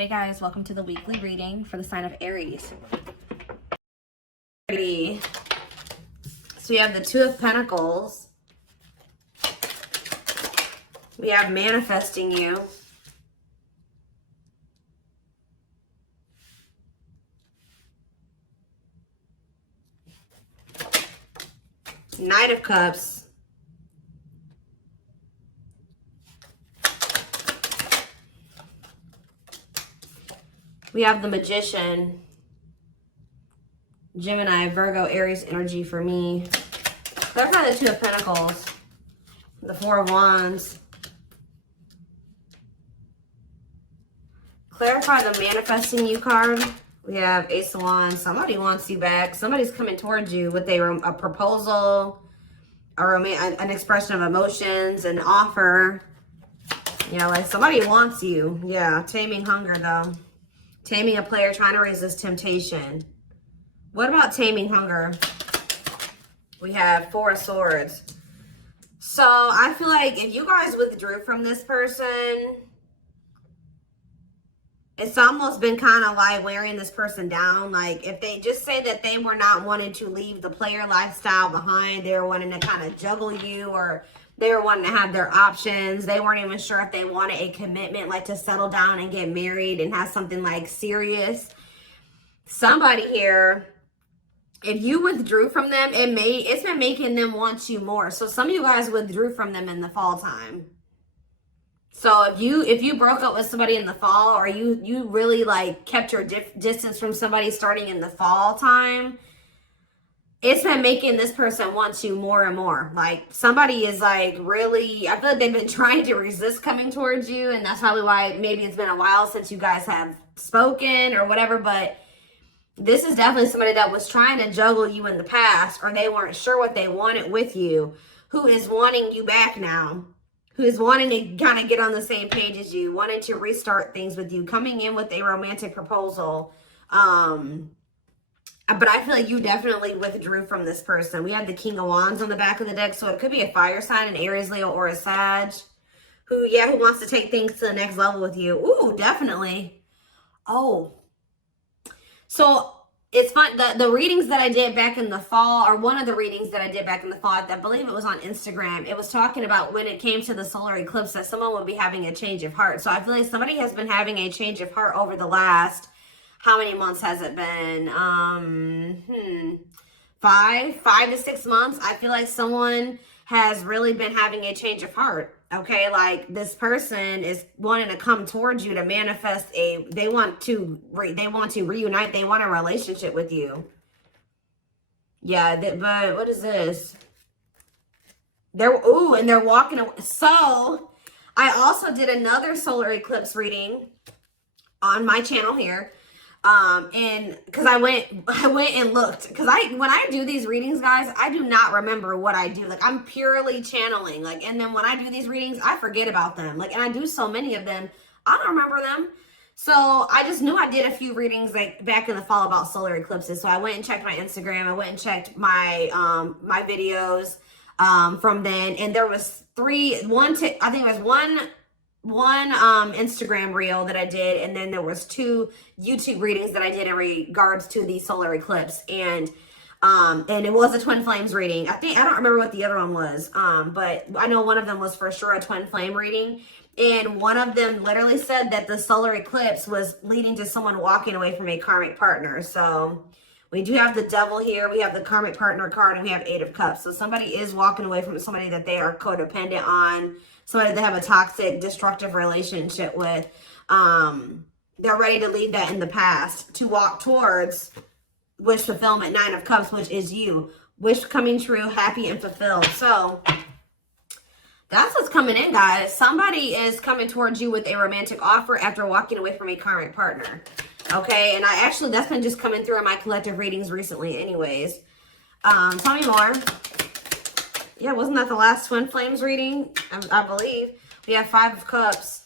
Hey guys, welcome to the weekly reading for the sign of Aries. So we have the Two of Pentacles. We have manifesting you. Knight of Cups. We have the Magician. Gemini, Virgo, Aries energy for me. Clarify the Two of Pentacles. The Four of Wands. Clarify the manifesting you card. We have Ace of Wands. Somebody wants you back. Somebody's coming towards you with a proposal, an expression of emotions, an offer. Yeah, like somebody wants you. Yeah, taming hunger though. Taming a player trying to resist temptation. What about taming hunger? We have Four of Swords. So I feel like if you guys withdrew from this person, it's almost been kind of like wearing this person down. Like if they just say that they were not wanting to leave the player lifestyle behind, they were wanting to kind of juggle you, or they were wanting to have their options. They weren't even sure if they wanted a commitment, like to settle down and get married and have something like serious. Somebody here, if you withdrew from them, it's been making them want you more. So some of you guys withdrew from them in the fall time. So if you broke up with somebody in the fall, or you really like kept your distance from somebody starting in the fall time, it's been making this person want you more and more. Like somebody is like really, I feel like they've been trying to resist coming towards you, and that's probably why maybe it's been a while since you guys have spoken or whatever. But this is definitely somebody that was trying to juggle you in the past, or they weren't sure what they wanted with you, who is wanting you back now, who is wanting to kind of get on the same page as you, wanting to restart things with you, coming in with a romantic proposal. But I feel like you definitely withdrew from this person. We have the King of Wands on the back of the deck. So it could be a fire sign, an Aries, Leo, or a Sag, who wants to take things to the next level with you. Ooh, definitely. Oh. So it's fun. The readings that I did back in the fall, or one of the readings that I did back in the fall, I believe it was on Instagram. It was talking about when it came to the solar eclipse that someone would be having a change of heart. So I feel like somebody has been having a change of heart over the last, how many months has it been? 5 to 6 months. I feel like someone has really been having a change of heart. Okay, like this person is wanting to come towards you to manifest they want to reunite. They want a relationship with you. Yeah, but what is this? And they're walking away. So I also did another solar eclipse reading on my channel here. And because I went and looked, because when I do these readings, guys, I do not remember what I do. Like I'm purely channeling, like, and then when I do these readings, I forget about them. Like, and I do so many of them, I don't remember them. So I just knew I did a few readings like back in the fall about solar eclipses. So I went and checked my Instagram. I went and checked my my videos from then, and there was I think it was one Instagram reel that I did, and then there was 2 YouTube readings that I did in regards to the solar eclipse, and it was a twin flames reading. I don't remember what the other one was, but I know one of them was for sure a twin flame reading, and one of them literally said that the solar eclipse was leading to someone walking away from a karmic partner. So we do have the Devil here, we have the karmic partner card, and we have 8 of Cups. So somebody is walking away from somebody that they are codependent on, somebody they have a toxic, destructive relationship with. They're ready to leave that in the past to walk towards wish fulfillment, 9 of Cups, which is you. Wish coming true, happy and fulfilled. So that's what's coming in, guys. Somebody is coming towards you with a romantic offer after walking away from a karmic partner. Okay, and that's been just coming through in my collective readings recently anyways. Tell me more. Yeah, wasn't that the last twin flames reading? I believe. We have 5 of Cups.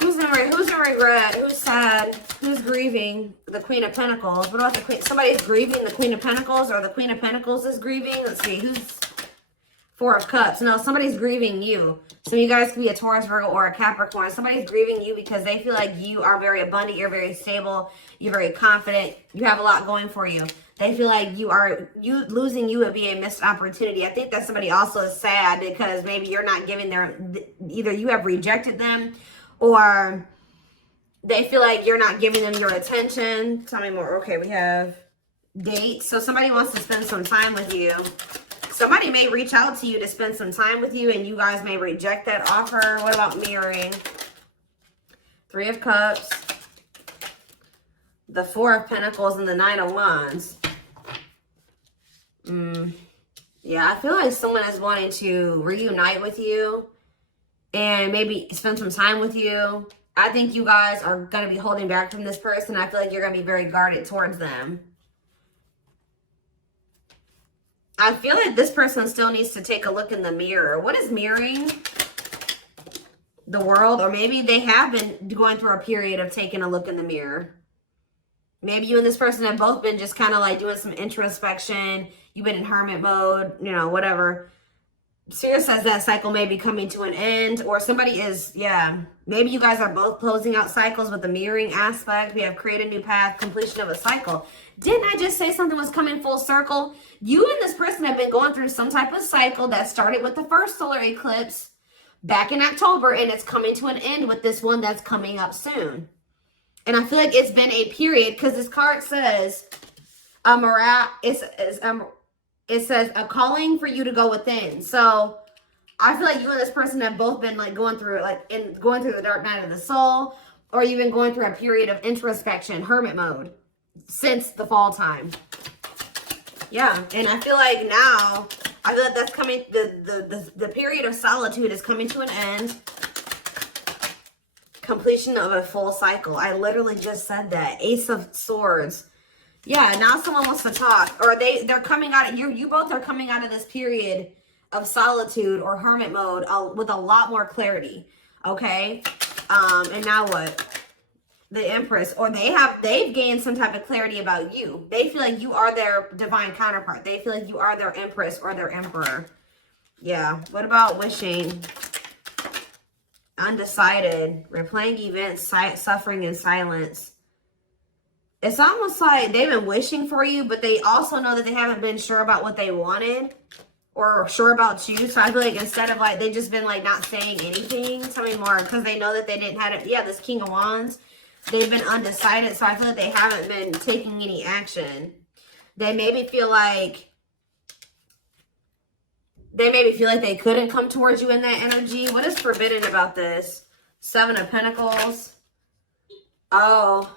Who's in regret? Who's sad? Who's grieving? The Queen of Pentacles. What about the Queen? Somebody's grieving the Queen of Pentacles, or the Queen of Pentacles is grieving. Let's see. Who's Four of Cups. No, somebody's grieving you. So you guys could be a Taurus, Virgo, or a Capricorn. Somebody's grieving you because they feel like you are very abundant. You're very stable. You're very confident. You have a lot going for you. They feel like losing you would be a missed opportunity. I think that somebody also is sad because maybe you're not giving either you have rejected them or they feel like you're not giving them your attention. Tell me more. Okay, we have dates. So somebody wants to spend some time with you. Somebody may reach out to you to spend some time with you and you guys may reject that offer. What about mirroring? Three of Cups, the Four of Pentacles, and the Nine of Wands. Yeah, I feel like someone is wanting to reunite with you and maybe spend some time with you. I think you guys are going to be holding back from this person. I feel like you're going to be very guarded towards them. I feel like this person still needs to take a look in the mirror. What is mirroring? The World, or maybe they have been going through a period of taking a look in the mirror. Maybe you and this person have both been just kind of like doing some introspection. You've been in hermit mode, you know, whatever. Spirit says that cycle may be coming to an end, or somebody is, yeah. Maybe you guys are both closing out cycles with the mirroring aspect. We have create a new path, completion of a cycle. Didn't I just say something was coming full circle? You and this person have been going through some type of cycle that started with the first solar eclipse back in October, and it's coming to an end with this one that's coming up soon. And I feel like it's been a period because this card says it says a calling for you to go within. So I feel like you and this person have both been like going through the dark night of the soul, or you've been going through a period of introspection, hermit mode, since the fall time. Yeah, and I feel like now, I feel like that's coming, the period of solitude is coming to an end. Completion of a full cycle. I literally just said that. Ace of Swords. Yeah, now someone wants to talk, or they're coming out of, you both are coming out of this period of solitude or hermit mode with a lot more clarity. Okay, and now what? The Empress, or they've gained some type of clarity about you. They feel like you are their divine counterpart. They feel like you are their Empress or their Emperor. Yeah. What about wishing? Undecided. Replaying events, suffering in silence. It's almost like they've been wishing for you, but they also know that they haven't been sure about what they wanted or sure about you. So I feel like instead of like, they've just been like not saying anything. Tell me more, because they know that they didn't have it. Yeah, this King of Wands. They've been undecided, so I feel like they haven't been taking any action. They maybe feel like they couldn't come towards you in that energy. What is forbidden about this? Seven of Pentacles. Oh.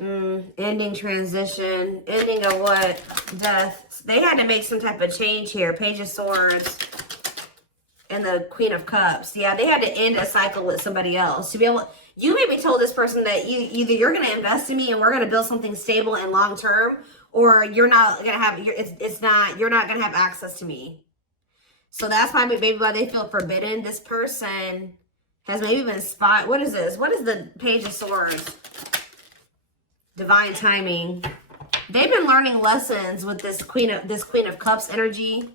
Ending, transition. Ending of what? Death. They had to make some type of change here. Page of Swords. And the Queen of Cups. Yeah, they had to end a cycle with somebody else. To be able, you maybe told this person that either you're going to invest in me and we're going to build something stable and long term, or you're not going to have, you're not going to have access to me. So that's why maybe why they feel forbidden. This person has maybe been what is this? What is the Page of Swords? Divine timing. They've been learning lessons with this Queen of Cups energy,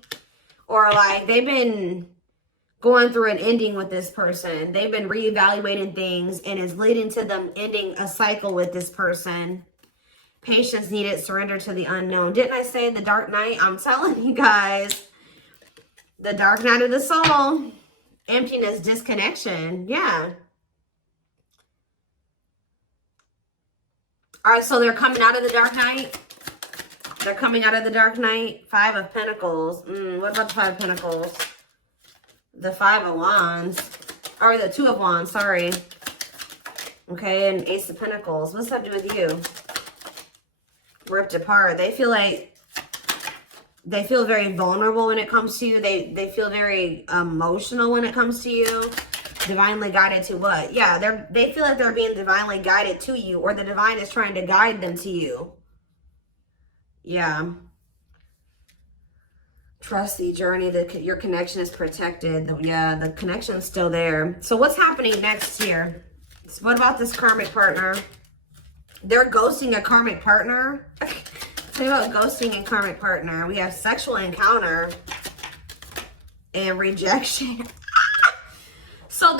or like they've been going through an ending with this person. They've been reevaluating things, and it's leading to them ending a cycle with this person. Patience needed, surrender to the unknown. Didn't I say the dark night? I'm telling you guys. The dark night of the soul. Emptiness, disconnection. Yeah. All right, so they're coming out of the dark night. They're coming out of the dark night. Five of Pentacles. What about the Five of Pentacles? The Five of Wands. Or the Two of Wands, sorry. Okay, and Ace of Pentacles. What's that do with you? Ripped apart. They feel very vulnerable when it comes to you. They feel very emotional when it comes to you. Divinely guided to what? Yeah, they feel like they're being divinely guided to you, or the divine is trying to guide them to you. Yeah. Trust the journey. Your connection is protected. Yeah, the connection's still there. So what's happening next here? So what about this karmic partner? They're ghosting a karmic partner. Tell me about ghosting and karmic partner. We have sexual encounter. and rejection. So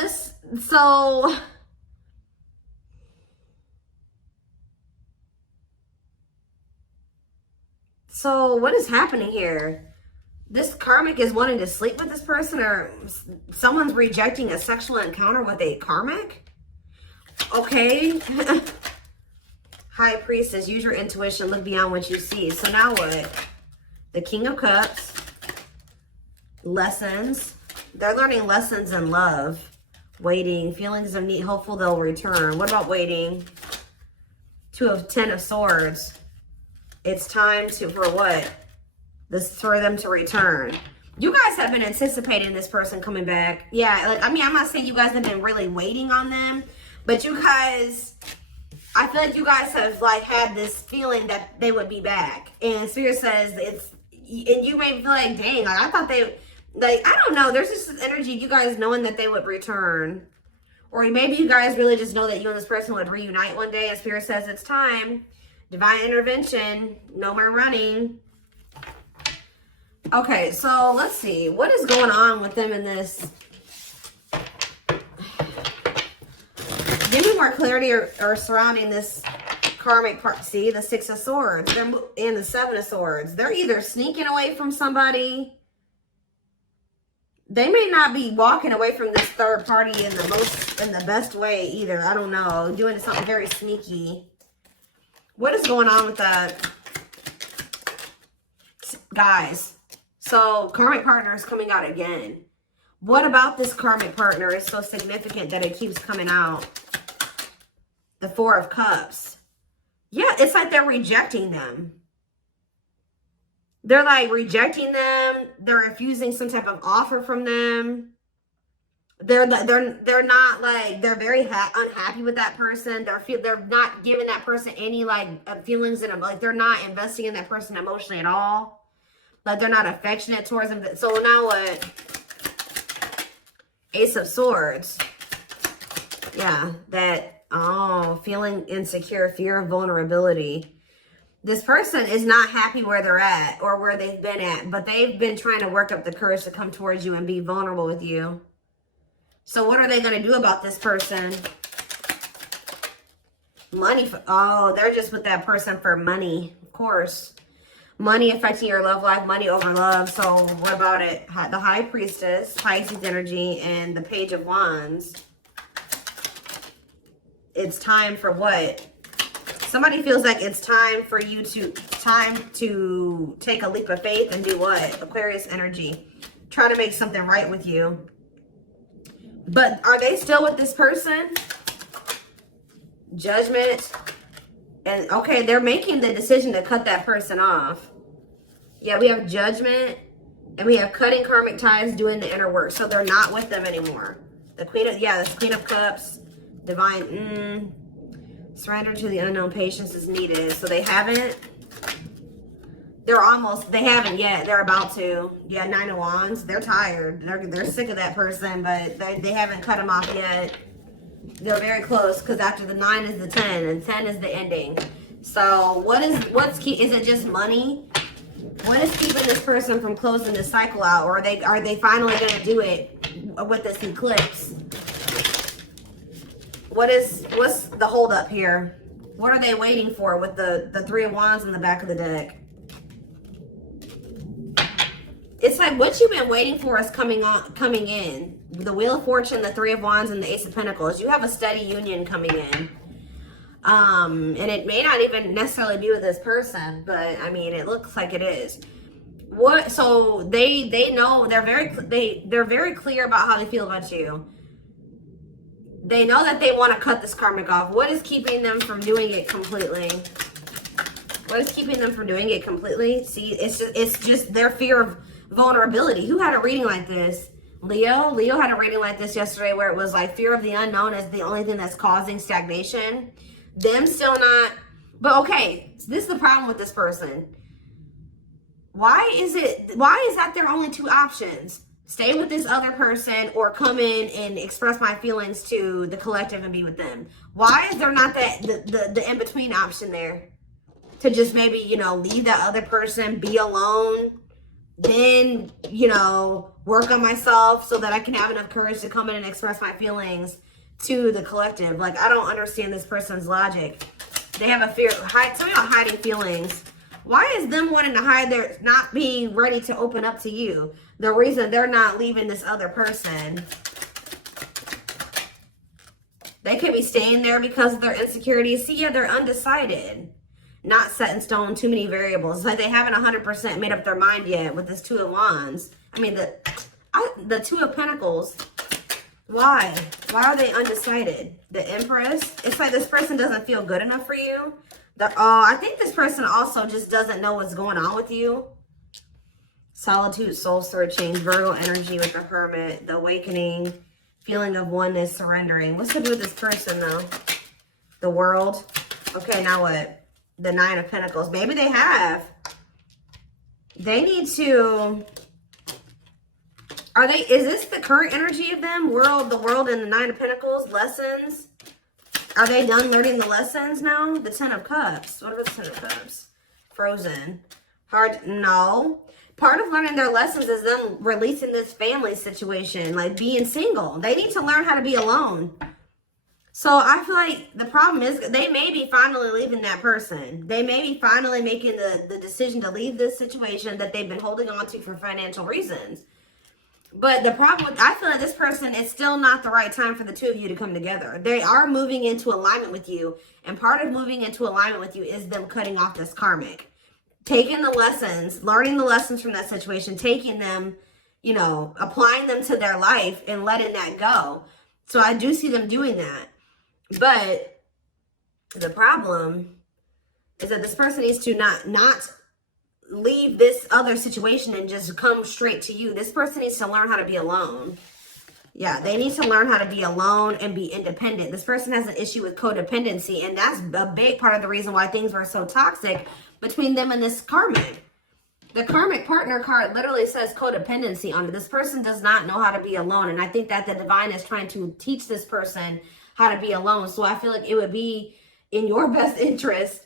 what is happening here? This karmic is wanting to sleep with this person, or someone's rejecting a sexual encounter with a karmic? Okay. High Priestess, use your intuition, look beyond what you see. So now what? The King of Cups. Lessons. They're learning lessons in love. Waiting. Feelings of need. Hopeful they'll return. What about waiting? Ten of Swords. It's time for what? For them to return. You guys have been anticipating this person coming back. Yeah, like, I mean, I'm not saying you guys have been really waiting on them, but you guys, I feel like you guys have like had this feeling that they would be back. And Spirit says and you may feel like, dang, like I thought they, like, I don't know. There's just this energy, you guys knowing that they would return. Or maybe you guys really just know that you and this person would reunite one day, and Spirit says it's time. Divine intervention. No more running. Okay, so let's see. What is going on with them in this? Give me more clarity or surrounding this karmic part. See, the Six of Swords and the Seven of Swords. They're either sneaking away from somebody. They may not be walking away from this third party in the best way either. I don't know. Doing something very sneaky. What is going on with that? Guys. So, karmic partner is coming out again. What about this karmic partner is so significant that it keeps coming out? The Four of Cups. Yeah, it's like they're rejecting them. They're like rejecting them. They're refusing some type of offer from them. They're not like, they're very unhappy with that person. They're not giving that person any like feelings in them. Like they're not investing in that person emotionally at all. Like they're not affectionate towards them. So now what? Ace of Swords. Yeah, that, feeling insecure, fear of vulnerability. This person is not happy where they're at or where they've been at, but they've been trying to work up the courage to come towards you and be vulnerable with you. So what are they going to do about this person? Money. They're just with that person for money, of course. Money affecting your love life, money over love. So what about it? The High Priestess, Pisces energy, and the Page of Wands. It's time for what? Somebody feels like it's time for you to take a leap of faith and do what? Aquarius energy. Try to make something right with you. But are they still with this person? Judgment. And okay, they're making the decision to cut that person off. Yeah, we have Judgment. And we have cutting karmic ties, doing the inner work. So they're not with them anymore. The Queen of Cups. Divine. Surrender to the unknown, patience is needed. So they haven't. They haven't yet. They're about to. Yeah, Nine of Wands. They're tired. They're sick of that person, but they haven't cut them off yet. They're very close because after the 9 is the 10 and 10 is the ending. So what's key? Is it just money? What is keeping this person from closing this cycle out? Or are they finally going to do it with this eclipse? What's the holdup here? What are they waiting for with the Three of Wands in the back of the deck? It's like what you've been waiting for is coming in. The Wheel of Fortune, the Three of Wands, and the Ace of Pentacles. You have a steady union coming in. And it may not even necessarily be with this person, but I mean, it looks like it is. So they know, they're very clear about how they feel about you. They know that they want to cut this karmic off. What is keeping them from doing it completely? What is keeping them from doing it completely? See, it's just their fear of vulnerability. Who had a reading like this? Leo had a reading like this yesterday where it was like fear of the unknown is the only thing that's causing stagnation. Them still not. But okay, so this is the problem with this person. Why is that their only two options? Stay with this other person or come in and express my feelings to the collective and be with them? Why is there not the in-between option there? To just maybe, leave that other person, be alone, then, you know, work on myself so that I can have enough courage to come in and express my feelings to the collective. Like, I don't understand this person's logic. They have a fear. Tell me about hiding feelings. Why is them wanting to hide their not being ready to open up to you? The reason they're not leaving this other person. They could be staying there because of their insecurities. See, yeah, they're undecided. Not set in stone, too many variables. It's like they haven't 100% made up their mind yet with this Two of Wands. I mean, the Two of Pentacles. Why? Why are they undecided? The Empress. It's like this person doesn't feel good enough for you. I think this person also just doesn't know what's going on with you. Solitude, soul searching, Virgo energy with the Hermit, the awakening, feeling of oneness, surrendering. What's to do with this person though? The World. Okay, now what? The Nine of Pentacles. Maybe they have. They need to... is this the current energy of them? The World and the Nine of Pentacles, lessons. Are they done learning the lessons now? The Ten of Cups. What about the Ten of Cups? Frozen. No. Part of learning their lessons is them releasing this family situation, like being single. They need to learn how to be alone. So I feel like the problem is they may be finally leaving that person. They may be finally making the decision to leave this situation that they've been holding on to for financial reasons. But the problem with, I feel like this person, it's still not the right time for the two of you to come together. They are moving into alignment with you. And part of moving into alignment with you is them cutting off this karmic. Taking the lessons, learning the lessons from that situation, taking them, you know, applying them to their life and letting that go. So I do see them doing that. But the problem is that this person needs to not leave this other situation and just come straight to you. This person needs to learn how to be alone. Yeah, they need to learn how to be alone and be independent. This person has an issue with codependency, and that's a big part of the reason why things were so toxic between them and this karmic. The karmic partner card literally says codependency on it. This person does not know how to be alone, and I think that the divine is trying to teach this person how to be alone. So I feel like it would be in your best interest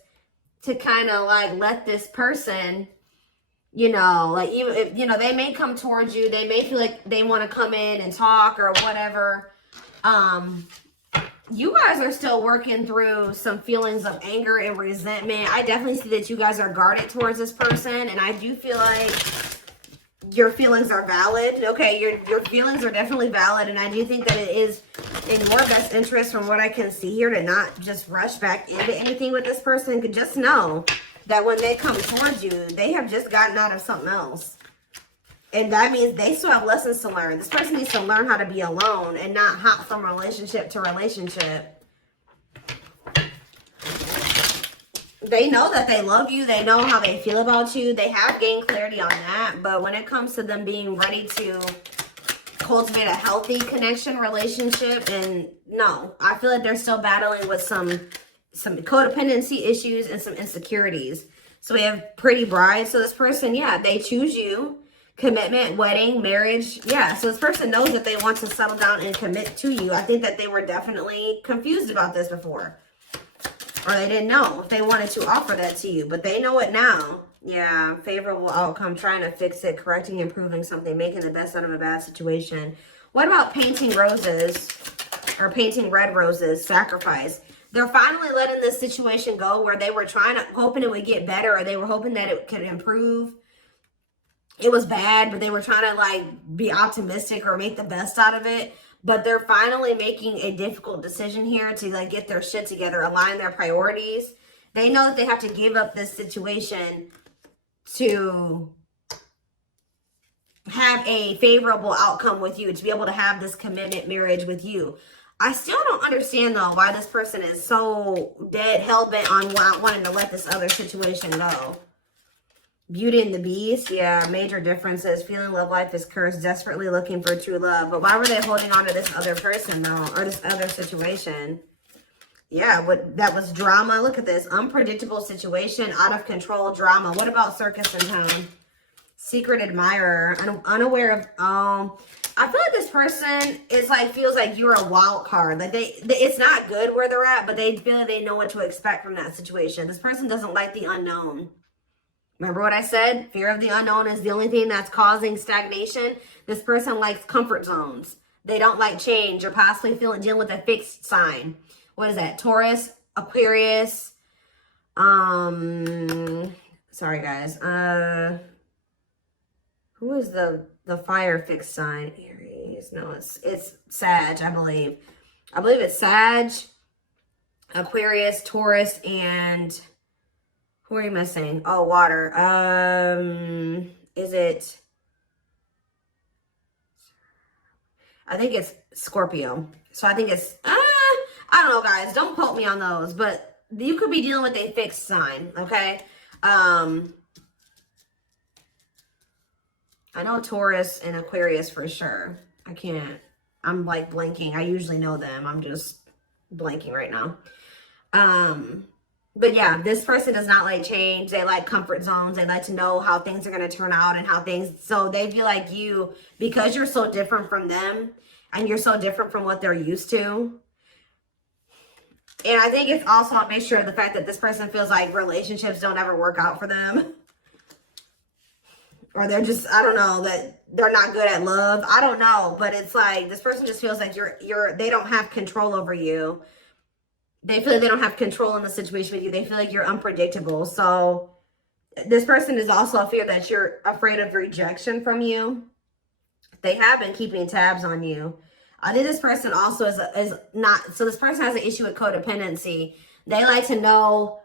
to kind of like let this person, you know, like even if, you know, they may come towards you, they may feel like they want to come in and talk or whatever. You guys are still working through some feelings of anger and resentment. I definitely see that you guys are guarded towards this person, and I do feel like your feelings are valid. Okay, your feelings are definitely valid, and I do think that it is in your best interest from what I can see here to not just rush back into anything with this person. Could just know that when they come towards you, they have just gotten out of something else. And that means they still have lessons to learn. This person needs to learn how to be alone and not hop from relationship to relationship. They know that they love you. They know how they feel about you. They have gained clarity on that. But when it comes to them being ready to cultivate a healthy connection relationship, and no, I feel like they're still battling with some codependency issues and some insecurities. So we have Pretty Bride. So this person, yeah, they choose you. Commitment, wedding, marriage. Yeah, so this person knows that they want to settle down and commit to you. I think that they were definitely confused about this before. Or they didn't know if they wanted to offer that to you. But they know it now. Yeah, favorable outcome, trying to fix it, correcting, improving something, making the best out of a bad situation. What about painting roses? Or painting red roses, sacrifice. They're finally letting this situation go where they were hoping it would get better, or they were hoping that it could improve. It was bad, but they were trying to like be optimistic or make the best out of it. But they're finally making a difficult decision here to like get their shit together, align their priorities. They know that they have to give up this situation to have a favorable outcome with you, to be able to have this commitment marriage with you. I still don't understand though why this person is so dead hell-bent on wanting to let this other situation go. Beauty and the Beast, yeah, major differences. Feeling love life is cursed, desperately looking for true love. But why were they holding on to this other person, though, or this other situation? Yeah, that was drama. Look at this. Unpredictable situation, out of control drama. What about circus in town? Secret admirer, unaware of, I feel like this person is like, feels like you're a wild card. Like it's not good where they're at, but they feel like they know what to expect from that situation. This person doesn't like the unknown. Remember what I said? Fear of the unknown is the only thing that's causing stagnation. This person likes comfort zones. They don't like change or possibly dealing with a fixed sign. What is that? Taurus, Aquarius. Sorry guys. Who is the fire fixed sign? Aries. No, it's Sag, I believe. I believe it's Sag, Aquarius, Taurus, and who are you missing? Oh, water. Is it? I think it's Scorpio. So I think it's, I don't know, guys. Don't quote me on those. But you could be dealing with a fixed sign, okay? I know Taurus and Aquarius for sure. I can't. I'm like blanking. I usually know them. I'm just blanking right now. But yeah, this person does not like change. They like comfort zones. They like to know how things are going to turn out and how things, so they feel like you, because you're so different from them and you're so different from what they're used to. And I think it's also a mixture of the fact that this person feels like relationships don't ever work out for them. Or they're just, I don't know, that they're not good at love. I don't know, but it's like this person just feels like they don't have control over you. They feel like they don't have control in the situation with you. They feel like you're unpredictable. So this person is also a fear that you're afraid of rejection from you. They have been keeping tabs on you. I think this person also is not, so this person has an issue with codependency. They like to know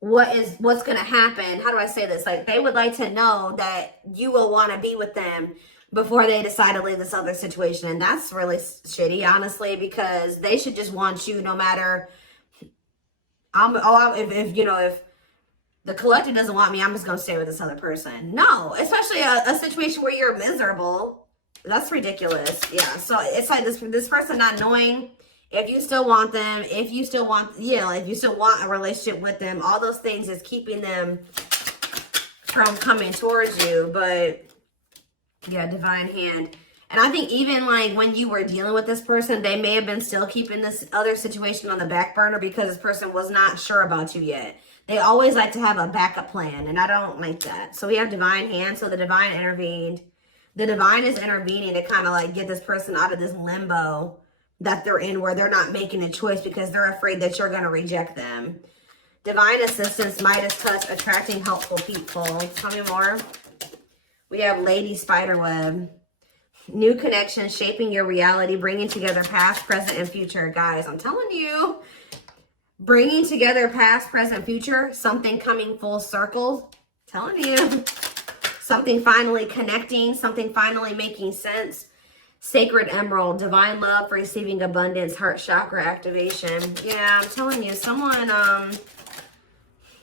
what's going to happen. How do I say this? Like they would like to know that you will want to be with them before they decide to leave this other situation. And that's really shitty, honestly, because they should just want you no matter. If the collective doesn't want me, I'm just going to stay with this other person. No, especially a situation where you're miserable. That's ridiculous. Yeah. So it's like this person not knowing if you still want them, if you still want a relationship with them, all those things is keeping them from coming towards you. But yeah, divine hand. And I think even like when you were dealing with this person, they may have been still keeping this other situation on the back burner because this person was not sure about you yet. They always like to have a backup plan, and I don't like that. So we have divine hand. So the divine intervened. The divine is intervening to kind of like get this person out of this limbo that they're in where they're not making a choice because they're afraid that you're going to reject them. Divine assistance, Midas touch, attracting helpful people. Tell me more. We have Lady Spiderweb. New connection, shaping your reality, bringing together past, present, and future. Guys, I'm telling you, bringing together past, present, future, something coming full circle. Telling you, something finally connecting, something finally making sense. Sacred Emerald, divine love, receiving abundance, heart chakra activation. Yeah, I'm telling you, someone,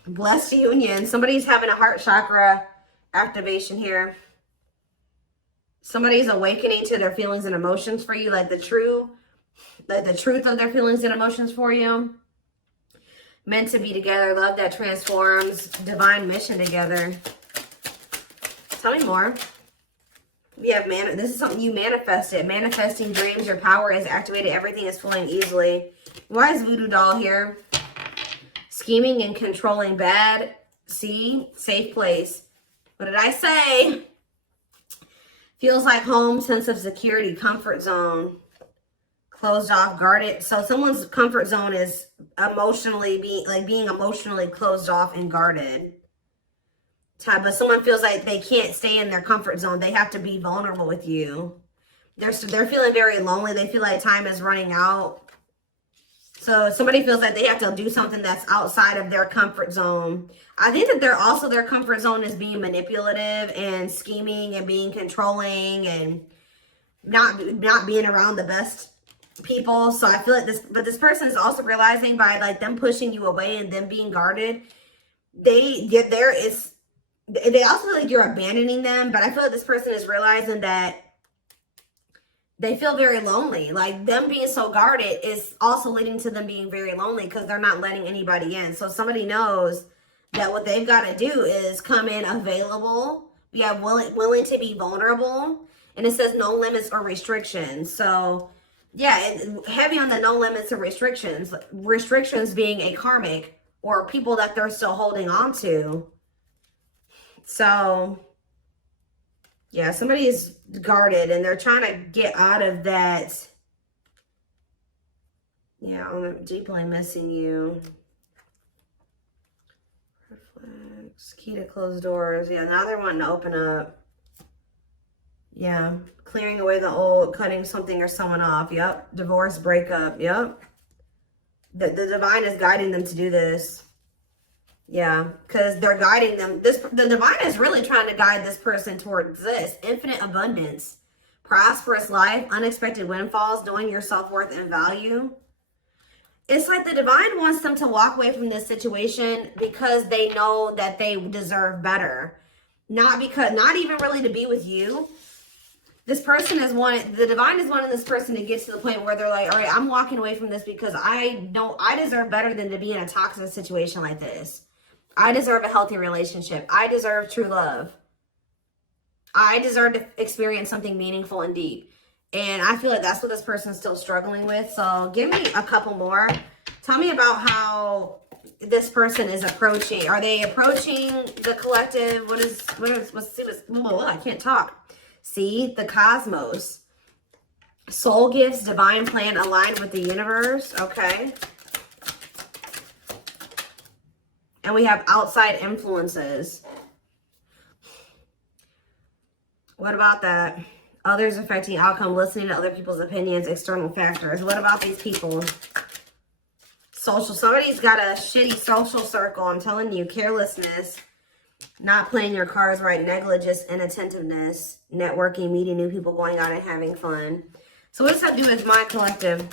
blessed union. Somebody's having a heart chakra activation here. Somebody's awakening to their feelings and emotions for you, like the truth of their feelings and emotions for you. Meant to be together, love that transforms, divine mission together. Tell me more. We have this is something you manifested. Manifesting dreams, your power is activated, everything is flowing easily. Why is Voodoo Doll here? Scheming and controlling bad. See? Safe place. What did I say? Feels like home, sense of security, comfort zone, closed off, guarded. So someone's comfort zone is being emotionally closed off and guarded. But someone feels like they can't stay in their comfort zone. They have to be vulnerable with you. They're feeling very lonely. They feel like time is running out. So somebody feels like they have to do something that's outside of their comfort zone. I think that their comfort zone is being manipulative and scheming and being controlling and not being around the best people. So I feel like this person is also realizing by like them pushing you away and them being guarded, they also feel like you're abandoning them. But I feel like this person is realizing that they feel very lonely. Like them being so guarded is also leading to them being very lonely because they're not letting anybody in. So somebody knows that what they've got to do is come in available. We have willing to be vulnerable. And it says no limits or restrictions. So yeah, heavy on the no limits or restrictions. Restrictions being a karmic or people that they're still holding on to. So, yeah, somebody is guarded and they're trying to get out of that. Yeah, I'm deeply missing you. Red flags, key to closed doors. Yeah, now they're wanting to open up. Yeah, clearing away the old, cutting something or someone off. Yep, divorce, breakup. Yep. The divine is guiding them to do this. Yeah, because they're guiding them. The divine is really trying to guide this person towards this. Infinite abundance, prosperous life, unexpected windfalls, knowing your self-worth and value. It's like the divine wants them to walk away from this situation because they know that they deserve better. Not even really to be with you. This person the divine is wanting this person to get to the point where they're like, all right, I'm walking away from this because I know I deserve better than to be in a toxic situation like this. I deserve a healthy relationship. I deserve true love. I deserve to experience something meaningful and deep. And I feel like that's what this person's still struggling with. So give me a couple more. Tell me about how this person is approaching. Are they approaching the collective? I can't talk. See, the cosmos. Soul gifts, divine plan aligned with the universe. Okay. And we have outside influences. What about that? Others affecting outcome, listening to other people's opinions, external factors. What about these people? Social. Somebody's got a shitty social circle. I'm telling you, carelessness, not playing your cards right, negligence, inattentiveness, networking, meeting new people, going out and having fun. So what does that do with my collective?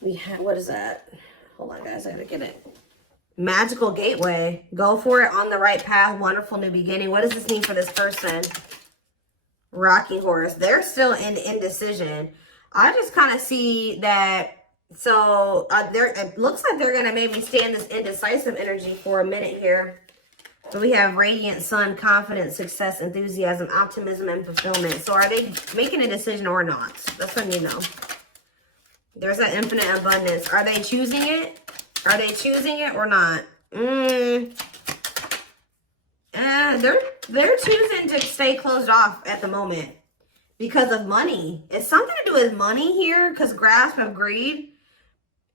We have, what is that? Hold on, guys, I gotta get it. Magical gateway. Go for it, on the right path, wonderful new beginning. What does this mean for this person? Rocking horse. They're still in indecision. I just kind of see that. So it looks like they're going to maybe stay in this indecisive energy for a minute here. So we have radiant sun, confidence, success, enthusiasm, optimism, and fulfillment. So are they making a decision or not? That's what you know. There's that infinite abundance. Are they choosing it? Are they choosing it or not? They're choosing to stay closed off at the moment because of money. It's something to do with money here, because grasp of greed,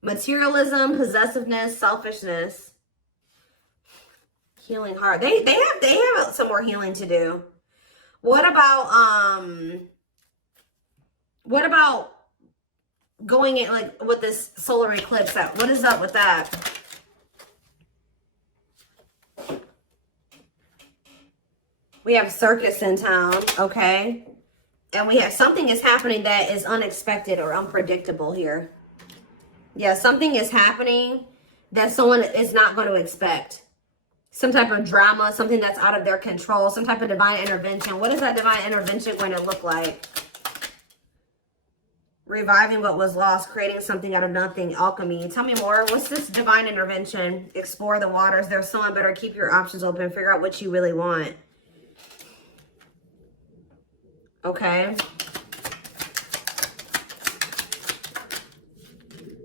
materialism, possessiveness, selfishness, healing heart. They have some more healing to do. What about going in like with this solar eclipse? What is up with that? We have circus in town, okay? And we have something is happening that is unexpected or unpredictable here. Yeah, something is happening that someone is not going to expect. Some type of drama, something that's out of their control, some type of divine intervention. What is that divine intervention going to look like? Reviving what was lost, creating something out of nothing, alchemy. Tell me more. What's this divine intervention? Explore the waters. There's someone better. Keep your options open. Figure out what you really want. Okay.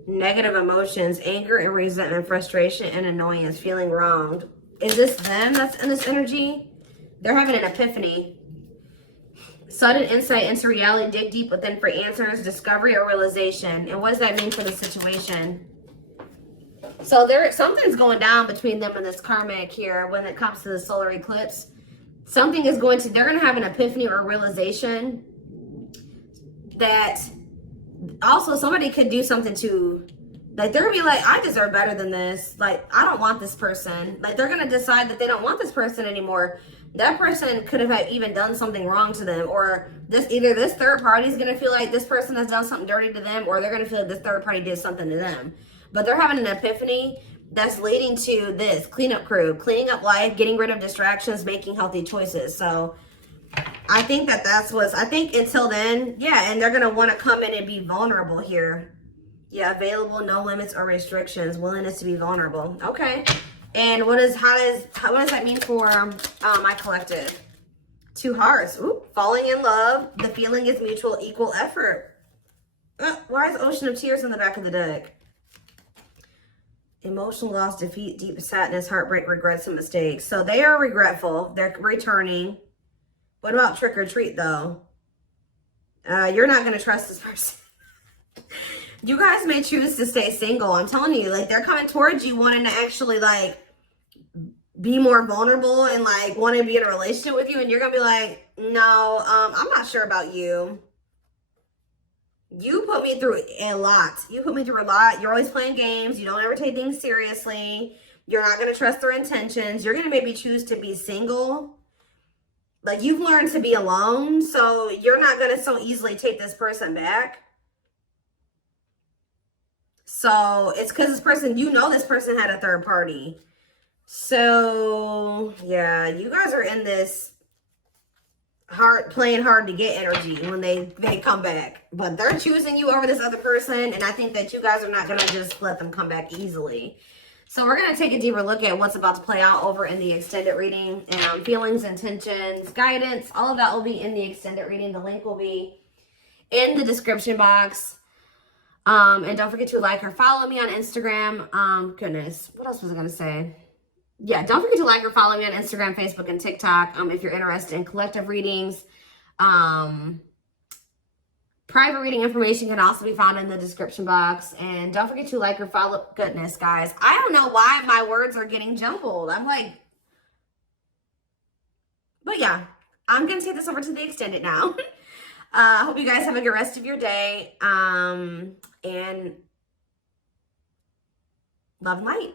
Negative emotions, anger and resentment, frustration and annoyance, feeling wronged. Is this them that's in this energy? They're having an epiphany. Sudden insight into reality, dig deep within for answers, discovery or realization. And what does that mean for the situation? So something's going down between them and this karmic here when it comes to the solar eclipse. Something is they're going to have an epiphany or realization that also somebody could do something to, like, they're going to be like, I deserve better than this. Like, I don't want this person. Like, they're going to decide that they don't want this person anymore. That person could have even done something wrong to them, or either this third party is going to feel like this person has done something dirty to them, or they're going to feel like this third party did something to them. But they're having an epiphany that's leading to this cleanup crew, cleaning up life, getting rid of distractions, making healthy choices. So I think I think until then, yeah, and they're going to want to come in and be vulnerable here. Yeah, available, no limits or restrictions, willingness to be vulnerable. Okay. And what does that mean for my collective? 2 hearts. Ooh, falling in love. The feeling is mutual, equal effort. Why is Ocean of Tears in the back of the deck? Emotional loss, defeat, deep sadness, heartbreak, regrets, and mistakes. So they are regretful. They're returning. What about trick or treat, though? You're not going to trust this person. You guys may choose to stay single. I'm telling you, like, they're coming towards you wanting to actually, like, be more vulnerable and, like, want to be in a relationship with you. And you're going to be like, no, I'm not sure about you. You put me through a lot. You put me through a lot. You're always playing games. You don't ever take things seriously. You're not going to trust their intentions. You're going to maybe choose to be single. Like, you've learned to be alone. So you're not going to so easily take this person back. So it's because this person, you know, this person had a third party. So yeah, you guys are in this playing hard to get energy when they come back, but they're choosing you over this other person, and I think that you guys are not going to just let them come back easily. So we're going to take a deeper look at what's about to play out over in the extended reading, and feelings, intentions, guidance, all of that will be in the extended reading. The link will be in the description box. And don't forget to like or follow me on Instagram. Goodness, what else was I going to say? Yeah, don't forget to like or follow me on Instagram, Facebook, and TikTok if you're interested in collective readings. Private reading information can also be found in the description box. And don't forget to like or follow. Goodness, guys. I don't know why my words are getting jumbled. I'm like... But yeah, I'm going to take this over to the extended now. I hope you guys have a good rest of your day. And love and light.